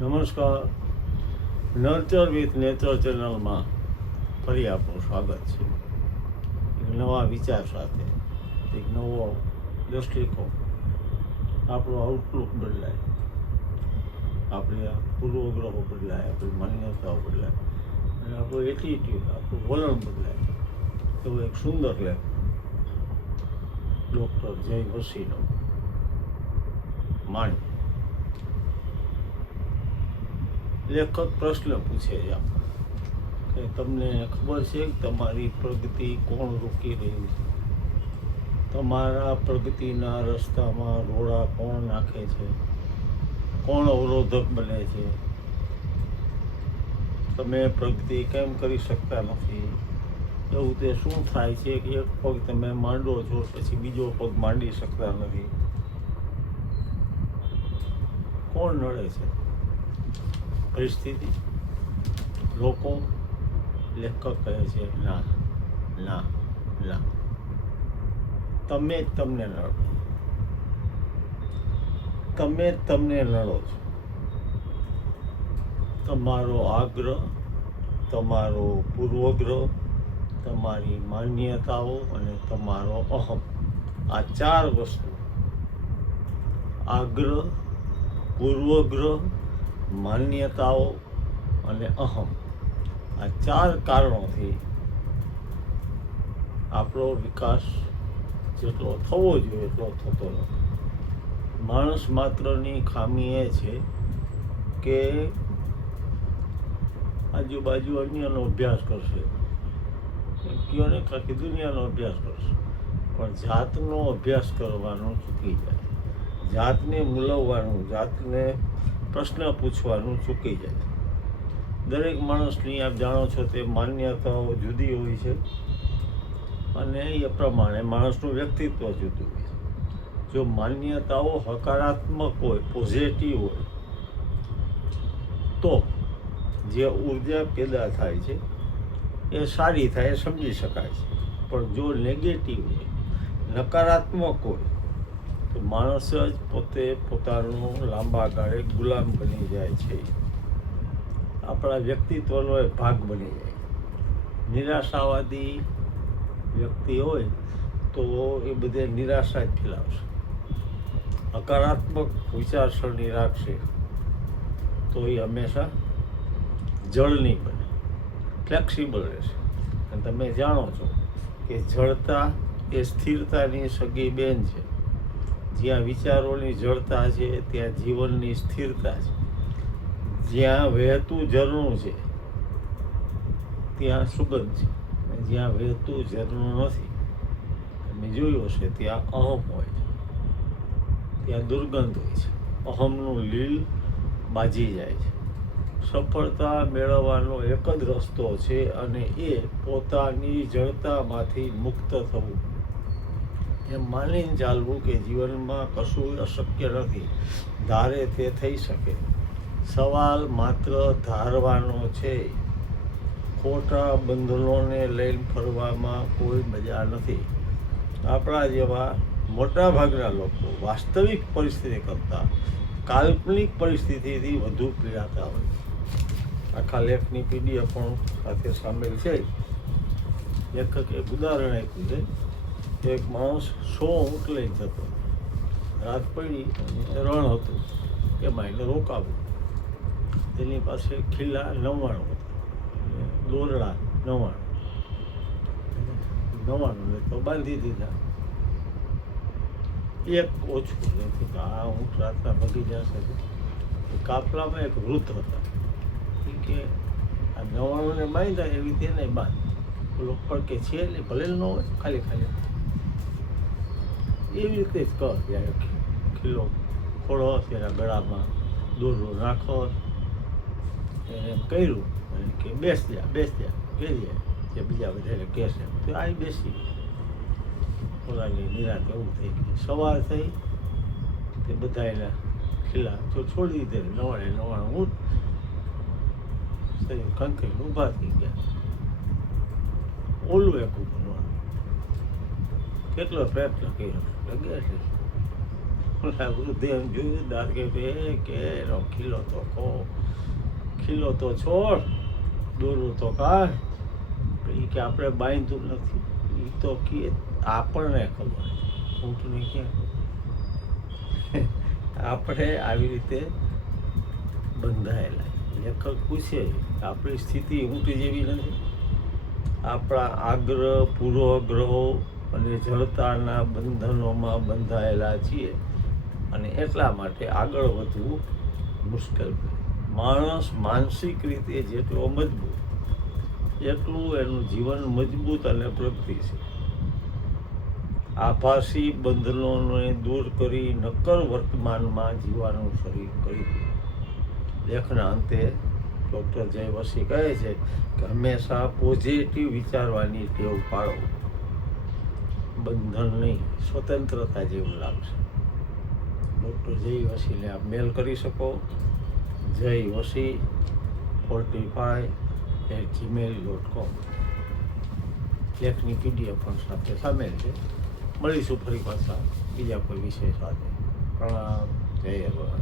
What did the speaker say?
નમસ્કાર. Nurture with nature ચેનલમાં ફરી આપનું સ્વાગત છે. એક નવા વિચાર સાથે, એક નવો દૃષ્ટિકોણ, આપણો આઉટલુક બદલાય, આપણા પૂર્વગ્રહો બદલાય, આપણી માન્યતાઓ બદલાય અને આપણું એટીટ્યુડ, આપણું વલણ બદલાય. એવો એક સુંદર લેખ ડૉક્ટર જય વસીનો માણી. લેખક પ્રશ્ન પૂછે છે કે તમને ખબર છે કે તમારી પ્રગતિ કોણ રોકી રહ્યું છે? તમારા પ્રગતિના રસ્તામાં રોડા કોણ નાખે છે? કોણ અવરોધક બને છે? તમે પ્રગતિ કેમ કરી શકતા નથી? એવું તે શું થાય છે કે એક પગ તમે માંડો છો પછી બીજો પગ માંડી શકતા નથી? કોણ નડે છે? પરિસ્થિતિ, લોકો? લેખક કહે છે ના, ના, ના, તમે જ તમને નડો. તમે જ તમને નડો છો. તમારો આગ્રહ, તમારો પૂર્વગ્રહ, તમારી માન્યતાઓ અને તમારો અહમ, આ ચાર વસ્તુ, આગ્રહ, પૂર્વગ્રહ, માન્યતાઓ અને અહમ, આ ચાર કારણોથી આપણો વિકાસ જેટલો થવો જોઈએ એટલો થતો નથી. માણસ માત્રની ખામી એ છે કે આજુબાજુ અન્યનો અભ્યાસ કરશે, કયોને આખી દુનિયાનો અભ્યાસ કરશે, પણ જાતનો અભ્યાસ કરવાનો ચૂકી જાય, જાતને મૂલવવાનું, જાતને પ્રશ્ન પૂછવાનું ચૂકી જાય. દરેક માણસની આપ જાણો છો તે માન્યતાઓ જુદી હોય છે અને એ પ્રમાણે માણસનું વ્યક્તિત્વ જુદું હોય છે. જો માન્યતાઓ હકારાત્મક હોય, પોઝિટિવ હોય, તો જે ઉર્જા પેદા થાય છે એ સારી થાય, એ સમજી શકાય છે. પણ જો નેગેટિવ હોય, નકારાત્મક હોય, તો માણસ જ પોતે પોતાનું લાંબા ગાળે ગુલામ બની જાય છે, આપણા વ્યક્તિત્વનો એક ભાગ બની જાય. નિરાશાવાદી વ્યક્તિ હોય તો એ બધે નિરાશા જ ફેલાવશે. હકારાત્મક વિચારસરણી રાખશે તો એ હંમેશા જળની બને, ફ્લેક્સિબલ રહેશે. અને તમે જાણો છો કે જળતા એ સ્થિરતાની સગી બેન છે. જ્યાં વિચારોની જળતા છે ત્યાં જીવનની સ્થિરતા છે. જ્યાં વહેતું ઝરણું છે ત્યાં સુગંધ છે, જ્યાં વહેતું ઝરણું નથી, તમે જોયું હશે, ત્યાં અહમ હોય છે, ત્યાં દુર્ગંધ હોય છે. અહમનું લીલ બાજી જાય છે. સફળતા મેળવવાનો એક જ રસ્તો છે અને એ પોતાની જડતામાંથી મુક્ત થવું. એમ માનીને ચાલવું કે જીવનમાં કશું અશક્ય નથી, ધારે તે થઈ શકે. સવાલ માત્ર ધારવાનો છે. ખોટા બંધનોને લઈને ફરવામાં કોઈ મજા નથી. આપણા જેવા મોટા ભાગના લોકો વાસ્તવિક પરિસ્થિતિ કરતાં કાલ્પનિક પરિસ્થિતિથી વધુ પીડાતા હોય. આખા લેખની પીડીએફ પણ સાથે સામેલ છે. લેખકે એક ઉદાહરણ આપ્યું છે. એક માણસ 100 ઊંટ લઈને જતો, રાત પડી અને રણ હતું, એમાં એને રોકાવું. તેની પાસે ખીલા 99 હતા, દોરડા 99 તો બાંધી દીધા. એક ઓછું નથી કે આ ઊંટ રાતના ભગી જશે. કાફલામાં એક વૃદ્ધ હતા કે આ 99ને બાંધ્યા એવી તેને બાંધ. પેલો પડકે છે એટલે ભલે ન હોય, ખાલી ખાલી એવી રીતે જ કર. ત્યારે ખીલો ખોળો તેના ગળામાં દોરડો નાખો, એને કર્યું અને કે બેસ જા કહીએ જે બીજા બધા કહેશે તો આ બેસી. પોતાની નિરાંત એવું થઈ ગઈ. સવાર થઈ તે બધા એના ખીલા છોડી દીધે. 99 ઊંટ શરીર ખંખરીને ઊભા થઈ ગયા. ઓલું એક ઊભું કેટલો પ્રયત્ન કર્યો, લગે છે ઓલા વૃદ્ધે એમ જોયું દાર કે એનો ખીલો તો ખીલો તો છોડ, દોરું તો કાઢ. એ કે આપણે બાંધ્યું નથી. એ તો કે આપણને ખબર, ઊંટને ક્યાં ખબર. આપણે આવી રીતે બંધાયેલા. લેખક પૂછે આપણી સ્થિતિ ઊંટ જેવી નથી. આપણા આગ્રહ પૂર્વગ્રહો અને જડતાના બંધનોમાં બંધાયેલા છીએ અને એટલા માટે આગળ વધવું મુશ્કેલ છે. માણસ માનસિક રીતે જેટલો મજબૂત એટલું એનું જીવન મજબૂત અને પ્રગતિશીલ. આભાસી બંધનોને દૂર કરી નક્કર વર્તમાનમાં જીવવાનું શરૂ કરી. લેખના અંતે ડૉક્ટર જય વસી કહે છે કે હંમેશા પોઝિટિવ વિચારવાની ટેવ પાડો. બંધન નહીં, સ્વતંત્રતા જેવું લાગશે. ડૉક્ટર જય વસીને આપ મેલ કરી શકો. જય વસી 45@gmail.com. લેખની PDF પણ સાથે સામેલ છે. મળીશું ફરી પાછા બીજા કોઈ વિષય સાથે. પ્રણામ. જય હનુમાન.